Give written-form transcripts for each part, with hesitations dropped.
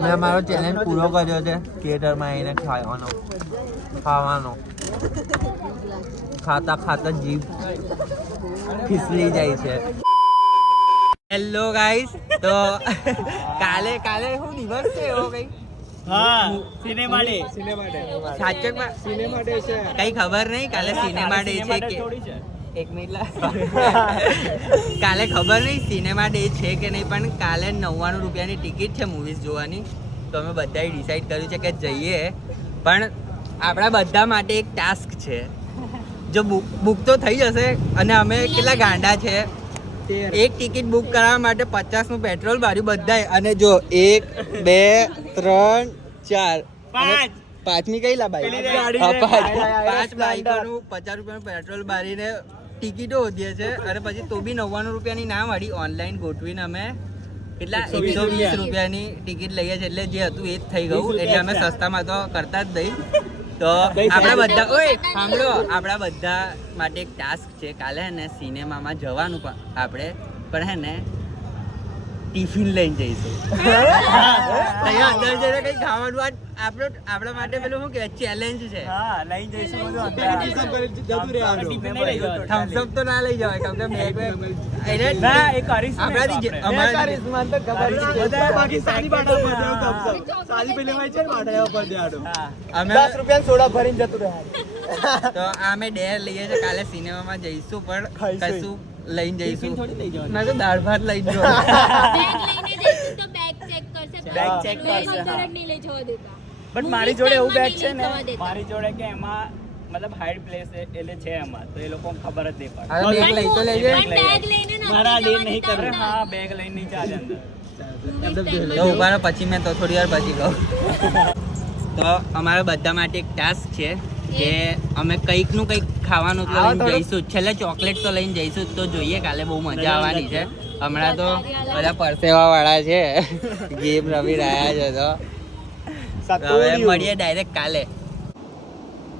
મેં અમારો ચેલેન્જ પૂરો કર્યો છે થિયેટરમાં આવીને ખાવાનો ખાતા ખાતા જીભ ફીસલી જાય છે. હેલો ગાઈસ, તો કાલે શું દિવસ છે એવો કઈ? હા, સિનેમા ડે. સાચકમાં સિનેમા ડે છે. કઈ ખબર નહીં કાલે સિનેમા ડે છે કે એક મિનિટ કાલે ખબર નહીં સિનેમા ડે છે કે નહીં, પણ કાલે 99 રૂપિયાની ટિકિટ છે મૂવીઝ જોવાની. તો અમે બધાએ ડિસાઈડ કર્યું છે કે જઈએ, પણ આપણા બધા માટે એક ટાસ્ક છે. જો બુક તો થઈ જશે અને અમે કેટલા ગાંડા છે, એક ટિકિટ બુક કરાવવા માટે 50 નું પેટ્રોલ ભર્યું બધાએ. અને જો 1 2 3 4 પાંચમી કઈ લા બાઈક? પાંચ બાઈકોનું 50 રૂપિયાનું પેટ્રોલ ભરીને ટિકિટો વધીએ છે. અને પછી તો બી 99 રૂપિયાની ના મળી. ઓનલાઈન ગોઠવીને અમે કેટલા 120 રૂપિયાની ટિકિટ લઈએ છીએ, એટલે જે હતું એ જ થઈ ગયું. એટલે અમે સસ્તામાં તો કરતા જ નહીં. તો આપણા બધા સાંભળો, આપણા બધા માટે એક ટાસ્ક છે. કાલે હે ને સિનેમામાં જવાનું આપણે, પણ હે ને ટિફિન લઈને જઈશું. અહીંયા અંદર જઈને કઈ ખાવાનું આપણા માટે પેલું શું કહેવાય, ચેલેન્જ છે. હા, લઈને જઈશું બધું. થમ્સઅપ તો ના લઈ જવાય, કેમ કે બેગ ના એ કરીશું. આપણાથી અમે 10 રૂપિયા સોડા ભરીને જતું રહે. તો અમે ડેર લઈએ છીએ, કાલે સિનેમામાં જઈશું, પણ કશું લઈને જઈશું. ના તો દાળ ભાત લઈ જો. બેગ ચેક કરશે. પણ મારી જોડે એવું બેગ છે ને, મારી જોડે કે એમાં મતલબ હાઈડ પ્લેસ એટલે છે એમાં, તો એ લોકો ખબર જ નહીં પડે. બેગ લઈ તો લેજે. મારા ડે નહીં કરે. હા, બેગ લઈને નહીં ચાલે અંદર. તો ઉભા રહો, પછી મેં તો થોડી વાર પછી કહું. તો અમારા બધા માટે એક ટાસ્ક છે કે અમે કંઈકનું કંઈક ખાવાનું તો લઈને જઈશું. છેલ્લે ચોકલેટ તો લઈને જઈશું. તો જોઈએ કાલે બહુ મજા આવવાની છે. હમણાં તો બધા પરસેવા વાળા છે, ગેમ રમી રહ્યા છે. તો હવે મળીએ ડાયરેક્ટ કાલે.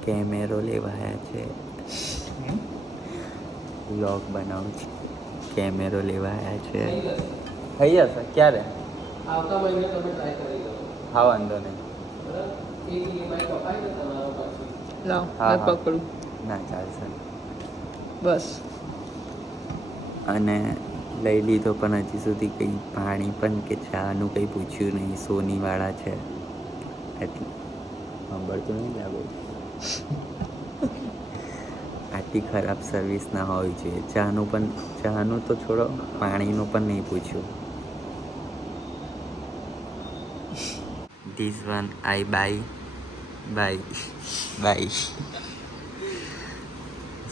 કેમેરો લેવાયા છે, વ્લોગ બનાવું છું. કેમેરો લેવાયા છે. થઈ જશે ક્યારે? આવતા મહિને તમે ટ્રાય કરી દો. હા, વાંધો નહીં. ના ચાલશે. બસ. અને લઈ લીધો, પણ હજી સુધી કંઈ પાણી પણ કે ચાનું કંઈ પૂછ્યું નહીં. સોની વાળા છે એટલે સાંભળતું નહીં લાગુ. આટલી ખરાબ સર્વિસ ના હોવી જોઈએ. ચાનું તો છોડો, પાણીનું પણ નહીં પૂછ્યું. This one I buy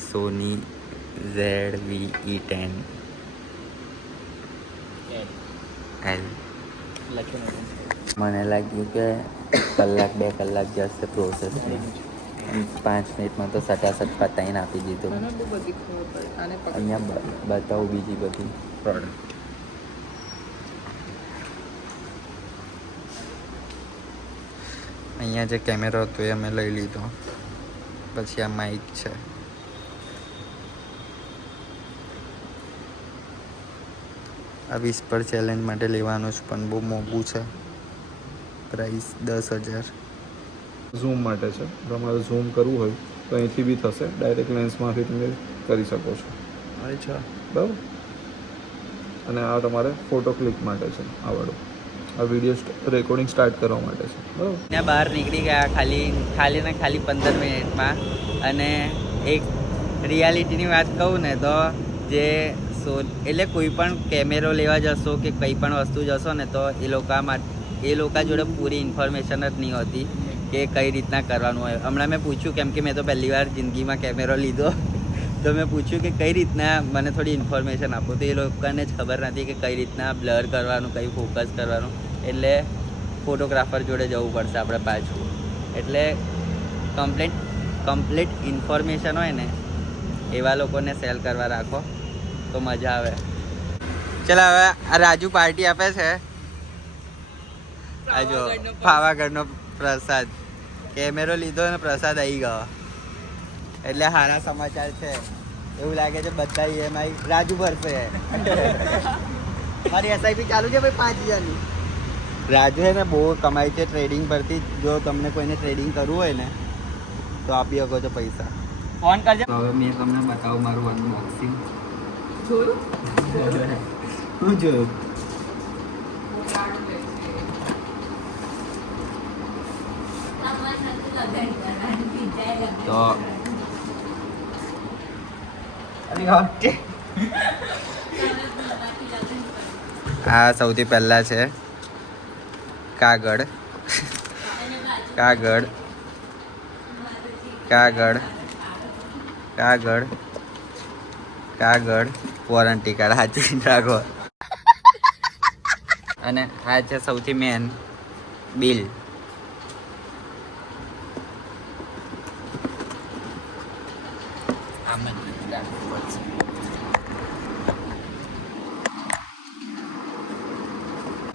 Sony ZV-E10 L. મને લાગ્યું કે 1-2 કલાક જશે પ્રોસેસમાં. 5 મિનિટમાં તો સટાસટ પતાવીને આપી દીધું. અહીંયા બતાવું બીજી બધી પ્રોડક્ટ. અહીંયા જે કેમેરો હતો એ અમે લઈ લીધો. પછી આ માઇક છે. આ વિસ્પર ચેલેન્જ માટે લેવાનું છે, પણ બહુ મોંઘું છે. પ્રાઇસ 10,000. ઝૂમ માટે છે. તમારે ઝૂમ કરવું હોય તો અહીંથી બી થશે. ડાયરેક્ટ લેન્સમાંથી તમે કરી શકો છો. અચ્છા, બરાબર. અને આ તમારે ફોટો ક્લિક માટે છે. આવડું આ વિડીયો રેકોર્ડિંગ સ્ટાર્ટ કરવા માટે છે, બરાબર. ને બહાર નીકળી ગયા ખાલી 15 મિનિટમાં. અને એક રિયાલિટીની વાત કહું ને, તો જે એટલે કોઈ પણ કેમેરો લેવા જશો કે કંઈ પણ વસ્તુ જશો ને, તો એ લોકો જોડે પૂરી ઇન્ફોર્મેશન જ નહીં હોતી કે કઈ રીતના કરવાનું હોય. હમણાં મેં પૂછ્યું, કેમ કે મેં તો પહેલી વાર જિંદગીમાં કેમેરો લીધો, તો મેં પૂછ્યું કે કઈ રીતના મને થોડી ઇન્ફોર્મેશન આપો. તો એ લોકોને જ ખબર નથી કે કઈ રીતના બ્લર કરવાનું, કઈ ફોકસ કરવાનું. એટલે ફોટોગ્રાફર જોડે જવું પડશે આપણે પાછું. એટલે કમ્પ્લીટ ઇન્ફોર્મેશન હોય ને એવા લોકોને સેલ કરવા રાખો તો મજા આવે. ચાલો હવે આ રાજુ પાર્ટી આપે છે. આ જો પાવાગઢનો પ્રસાદ. કેમેરો લીધો અને પ્રસાદ આવી ગયો, એટલે સારા સમાચાર છે. એવું લાગે છે બધા EMI રાજુ ભરશે. મારી SIP ચાલુ છે ભાઈ 5,000ની. રાજુ હે ને બહુ કમાય છે ટ્રેડિંગ પરથી. જો તમને કોઈને ટ્રેડિંગ કરવું હોય ને તો આપી શકો છો પૈસા. ફોન કરજો. હવે મેં તમને બતાવું મારું અનબોક્સિંગ. જોયું શું જોયું? તો આ સૌથી પહેલા છે કાગળ કાગળ કાગળ કાગળ કાગળ વોરંટી કાર્ડ સાચવી રાખો. અને આ છે સૌથી મેન બિલ.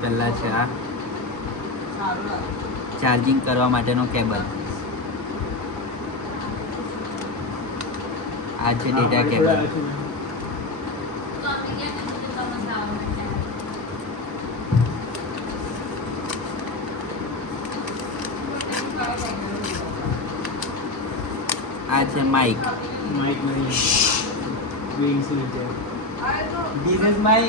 પહેલા છે આ ચાર્જિંગ કરવા માટેનો કેબલ. આ છે ડેટા કેબલ. આ છે mike. This is my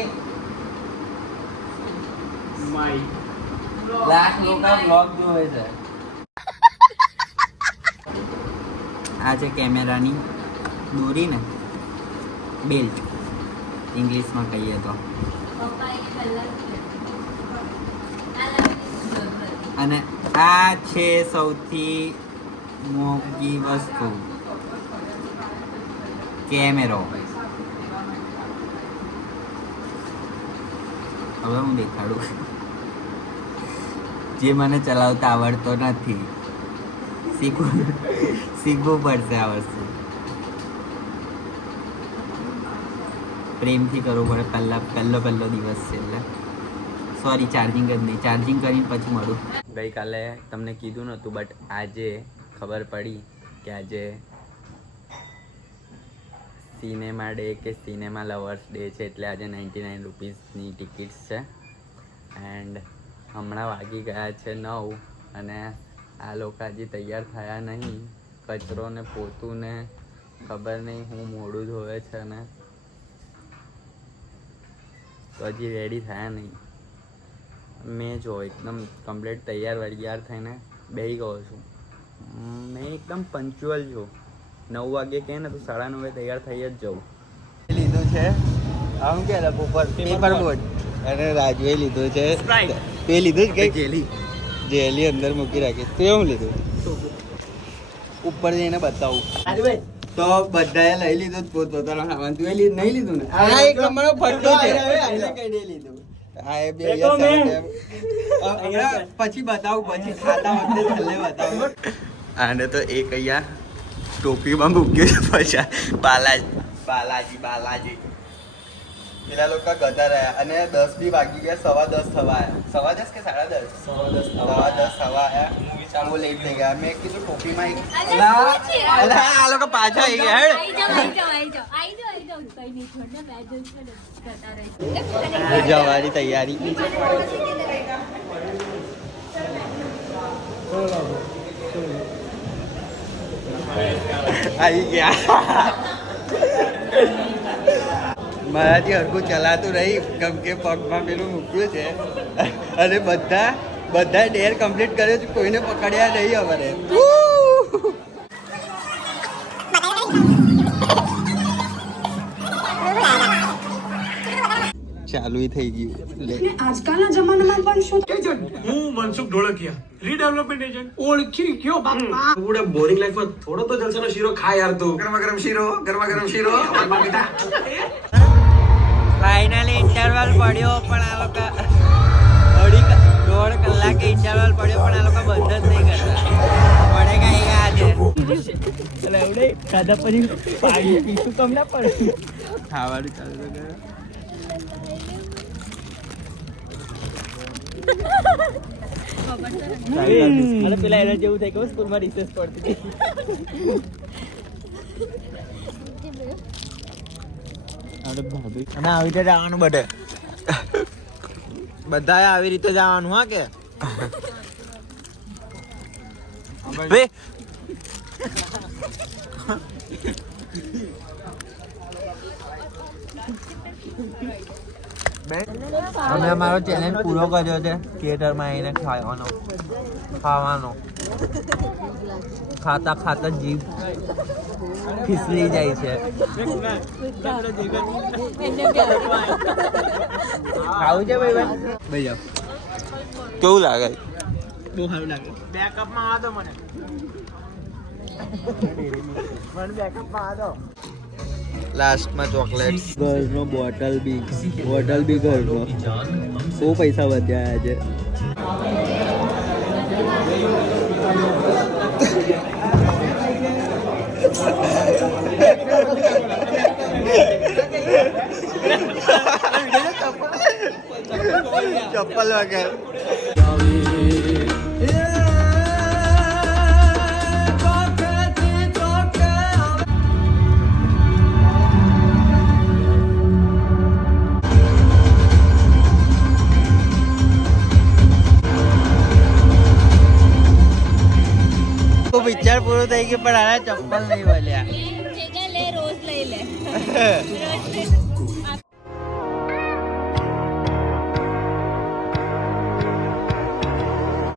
lakh લોકો બ્લોગ જોવે છે. આ છે કેમેરાની દોરી ને બેલ્ટ ઇંગ્લિશમાં કહીએ તો. અને આ છે સૌથી મોંઘી વસ્તુ કેમેરો. હવે હું દેખાડું જે મને ચલાવતા આવડતો નથી. શીખવું પડશે આ વસ્તુ. પ્રેમથી કરવું પડે. પહેલો દિવસ છે એટલે સોરી ચાર્જિંગ જ નહીં. ચાર્જિંગ કરીને પછી મળું. ગઈકાલે તમને કીધું નહોતું બટ આજે ખબર પડી કે આજે સિનેમા ડે કે સિનેમા લવર્સ ડે છે. એટલે આજે 99 રૂપીસની ટિકિટ્સ છે. એન્ડ હમણાં વાગી ગયા છે 9 અને આ લોકો હજી તૈયાર થયા નહીં. કચરો ને પોતું ને ખબર નહીં હું મોડું ધોવે છે ને તો હજી રેડી થયા નહીં. મેં જો એકદમ કમ્પ્લીટ તૈયાર થઈને બેસી ગયો છું. મેં એકદમ પંક્ચ્યુઅલ છું. 9 વાગે કહે ને તો 9:30 તૈયાર થઈ જ જાઉં. લીધું છે આમ કે પેપર બોટ અને રાજુએ લીધું છે તે લીધું જ કઈ જેલી અંદર મૂકી રાખી. તે હું લીધું ઉપર જઈને બતાવું તો બધાએ લઈ લીધું પોતપોતાનો સામાન. તું નહીં લીધું ને? આ એક નંબરનો ફટકો છે. કઈ નહીં લીધું. હા એ બે પછી બતાવું. પછી ખાતા વખતે છેલ્લે બતાવું. આને તો એક અહીંયા ટોપીમાં મૂક્યું છે. પછી બાલાજી પેલા લોકો ગતા રહ્યા અને 10 બી વાગી ગયા. 10:15 થવા આવ્યા. 10:15 કે 10:30? 10:15 થવા આવ્યા. બહુ લેટ થઈ ગયા. મેં કીધું ટોપીમાં આ લોકો પાછા આવી ગયા. જવાની તૈયારી આવી ગયા. મારાથી હરખું ચલાતું રહી કેમ કે પગમાં પેલું મૂક્યું છે અને બધા ડેર કમ્પ્લીટ કર્યો છે. કોઈને પકડ્યા નહીં અમારે. ચાલુ થઈ ગયું. આજકાલના જમાનામાં પણ શું હું મનસુખ ઢોળકિયા રીડેવલપમેન્ટ એજન્ટ ઓળખી ગયો બાપા. પૂરે બોરિંગ લાઈફમાં થોડો તો જલસાનો શીરો ખા યાર તું. ગરમા ગરમ શીરો ફાઇનલી ઇન્ટરવલ પડ્યો પણ આ લોકો 1.5 કલાકે ઇન્ટરવલ પડ્યો પણ આ લોકો બંધ જ નહીં કરતા. પડે કઈ આજે એટલે એવડે ખાધા પછી પાણી પીશું કમ ના પડે. ખાવાનું ચાલુ તો કરે. મને પેલા એના જેવું થાય કે સ્કૂલમાં રિસેસ પડતી હતી. અને આવી રીતે આવવાનું બધે બધાએ આવી રીતે જવાનું હા કે બે અમે અમારો ચેલેન્જ પૂરો કર્યો છે થિયેટરમાં આવીને ખાવાનો ખાતા ખાતા જીભ ફીસલી જાય છે ખાવું છે ભાઈ કેવું લાગે બહુ સારું લાગે બેકઅપમાં આ દો મને લાસ્ટમાં ચોકલેટ ઘરનો બોટલ બી ઘરનો બહુ પૈસા વધ્યા આજે ચપ્પલ વગર પિક્ચર પૂરું થઈ ગયું પણ આના ચપ્પલ નહીં મળ્યા રોજ લઈ લે